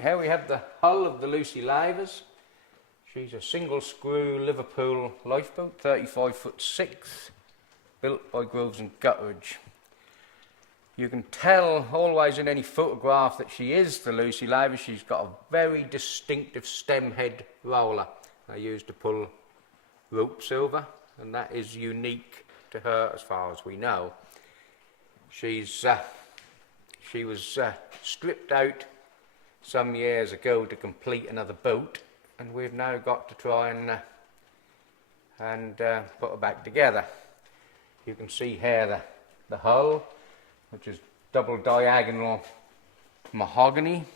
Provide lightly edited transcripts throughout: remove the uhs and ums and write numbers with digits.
Here we have the hull of the Lucy Lavers. She's a single screw Liverpool lifeboat, 35'6", built by Groves and Gutteridge. You can tell always in any photograph that she is the Lucy Lavers. She's got a very distinctive stem head roller they use to pull ropes over, and that is unique to her as far as we know. She was stripped out some years ago to complete another boat, and we've now got to try and put her back together. You can see here the hull, which is double diagonal mahogany,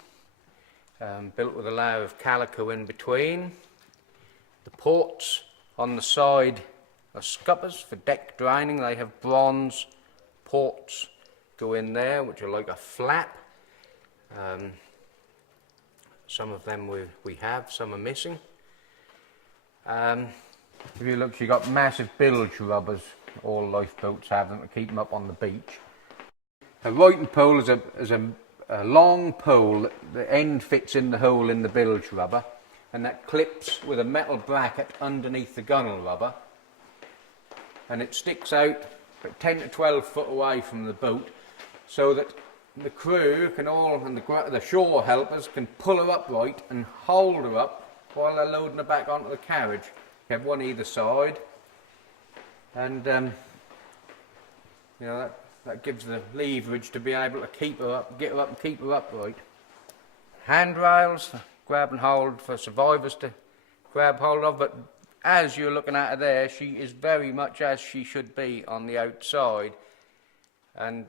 built with a layer of calico in between. The ports on the side are scuppers for deck draining. They have bronze ports go in there, which are like a flap. Some of them we have, some are missing. If you look, you've got massive bilge rubbers. All lifeboats have them to keep them up on the beach. A righting pole is a long pole. The end fits in the hole in the bilge rubber, and that clips with a metal bracket underneath the gunnel rubber, and it sticks out about 10 to 12 foot away from the boat, so that the crew can all, and the shore helpers can pull her upright and hold her up while they're loading her back onto the carriage. You have one either side, and you know, that gives the leverage to be able to keep her up, get her up and keep her upright. Handrails, grab and hold for survivors to grab hold of, but as you're looking at her there, she is very much as she should be on the outside. And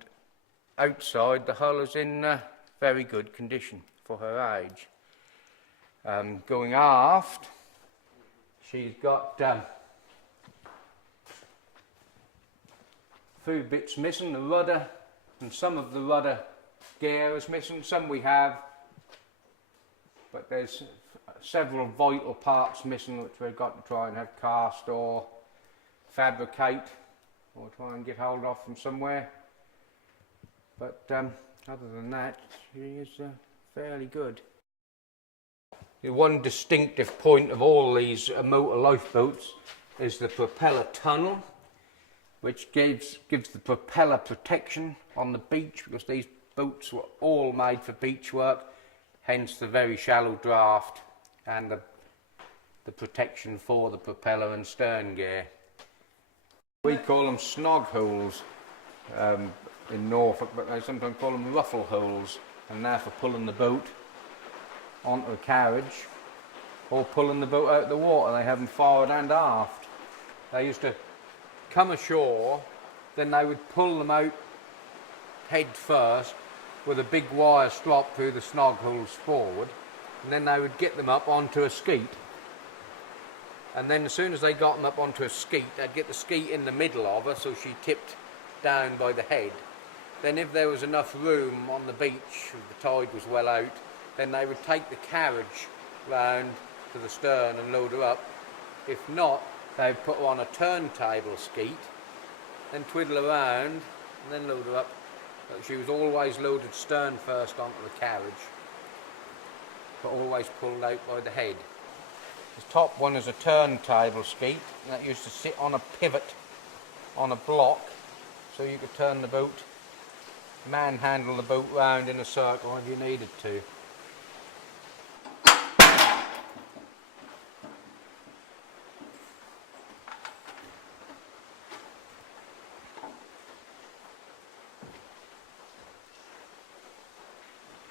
outside, the hull is in very good condition for her age. Going aft, she's got few bits missing. The rudder and some of the rudder gear is missing. Some we have, but there's several vital parts missing which we've got to try and have cast or fabricate or try and get hold of from somewhere. But other than that, she is fairly good. The one distinctive point of all these motor lifeboats is the propeller tunnel, which gives the propeller protection on the beach, because these boats were all made for beach work, hence the very shallow draft and the protection for the propeller and stern gear. We call them snog holes in Norfolk, but they sometimes call them ruffle holes, and they're for pulling the boat onto a carriage or pulling the boat out of the water. They have them forward and aft. They used to come ashore, then they would pull them out head first with a big wire strop through the snog holes forward, and then they would get them up onto a skeet. And then as soon as they got them up onto a skeet, they'd get the skeet in the middle of her so she tipped down by the head. Then if there was enough room on the beach, if the tide was well out, then they would take the carriage round to the stern and load her up. If not, they'd put her on a turntable skeet, then twiddle around and then load her up. But she was always loaded stern first onto the carriage, but always pulled out by the head. The top one is a turntable skeet, and that used to sit on a pivot on a block, so you could turn the boat, manhandle the boat round in a circle if you needed to.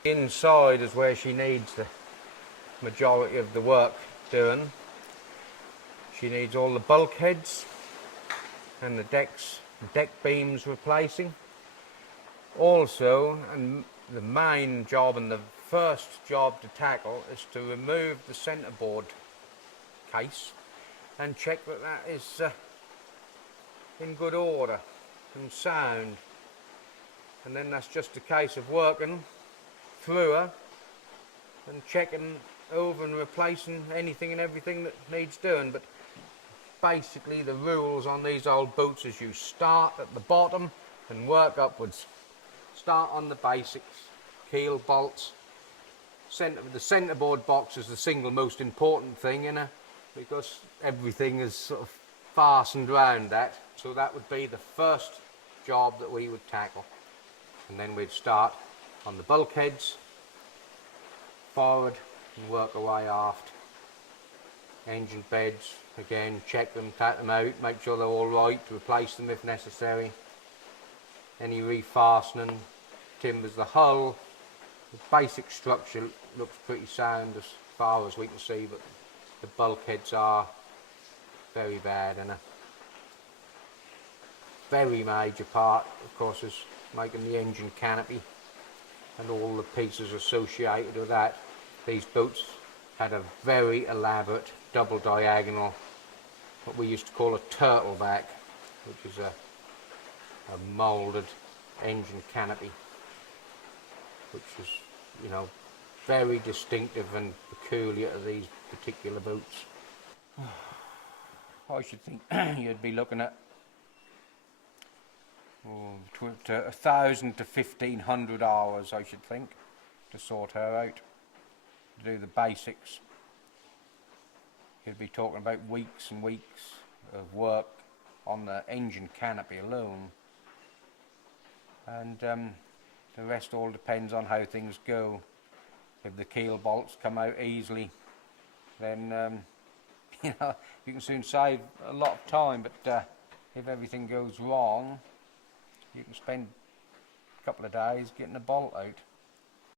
Inside is where she needs the majority of the work done. She needs all the bulkheads and the deck beams replacing. Also, and the main job and the first job to tackle is to remove the centreboard case and check that that is in good order and sound. And then that's just a case of working through her and checking over and replacing anything and everything that needs doing. But basically the rules on these old boats is you start at the bottom and work upwards. Start on the basics, keel bolts, the centerboard box is the single most important thing, you know, because everything is sort of fastened around that. So that would be the first job that we would tackle. And then we'd start on the bulkheads, forward, and work our way aft. Engine beds, again, check them, take them out, make sure they're all right, replace them if necessary. Any refastening, timbers the hull. The basic structure looks pretty sound as far as we can see, but the bulkheads are very bad, and a very major part, of course, is making the engine canopy and all the pieces associated with that. These boats had a very elaborate double diagonal, what we used to call a turtle back, which is a moulded engine canopy, which is, you know, very distinctive and peculiar to these particular boats. I should think you'd be looking at 1,000 to 1,500 hours, I should think, to sort her out, to do the basics. You'd be talking about weeks and weeks of work on the engine canopy alone, and the rest all depends on how things go. If the keel bolts come out easily, then you know, you can soon save a lot of time, but if everything goes wrong, you can spend a couple of days getting a bolt out.